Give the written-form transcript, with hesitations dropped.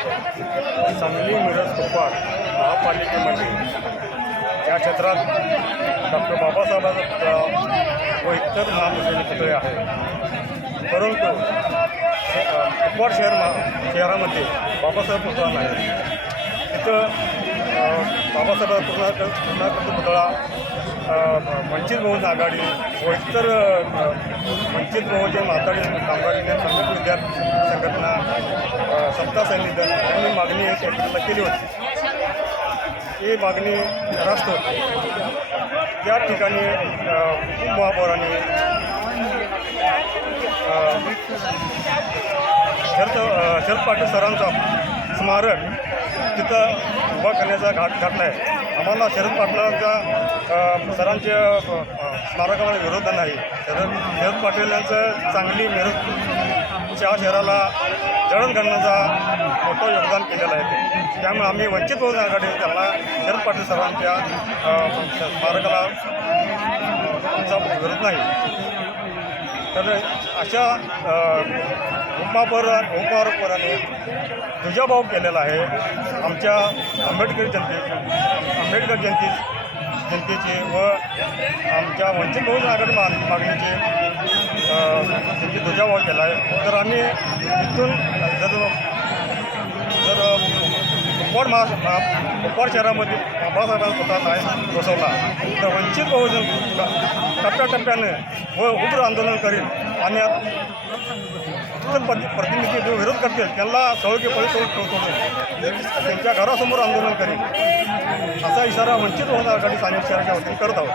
सांगली मिरज कुपवाड महापालिकेमध्ये या क्षेत्रात डॉक्टर बाबासाहेबांचा पुतळा व इतर महापुरुषांचे पुतळे आहेत. परंतु कुपवाड शहरामध्ये बाबासाहेब पुतळा नाही. तिथं बाबासाहेब पूर्णाकृती पुतळा वंचित बहुजन आघाडी व इतर वंचित बहुजन माथाडी कामगार युनियन संघटना विद्यार्थी संघटना सत्ता सैनिक दल यांनी मागणी एकमेकांना केली होती. ही मागणी रास्त होती. त्या ठिकाणी उपमहापौरांनी शरद पाटील सरांचा स्मारक तिथं उभा करण्याचा घातला आहे. आम्हाला शरद पाटलांच्या सरांच्या स्मारकाला विरोध नाही. शरद पाटील यांचं सांगली मिरजच्या शहराला जडणघडणाचा मोठं योगदान केलेलं आहे. त्यामुळे आम्ही वंचित बहुजन आघाडी त्यांना शरद पाटील सरांच्या स्मारकाला आमचा विरोध नाही. तर अशा उपमहापौरांनी दुजाभाव केलेला आहे. आमच्या आंबेडकर जनतेची व आमच्या वंचित बहुजन आघाडी मागणीचे त्यांची दुजाभाव केला आहे. तर आम्ही इथून जर कुपवाड शहरामध्ये बाबासाहेबांचा पुतळा नाही बसवला तर वंचित बहुजन टप्प्याटप्प्याने व उग्र आंदोलन करील आणि प्रतिनिधी जो विरोध करतील त्यांना सळके पळी सोडून त्यांच्या घरासमोर आंदोलन करेल असा इशारा वंचित बहुजन आघाडी स्थानिक शहराच्या वतीने करत आहोत.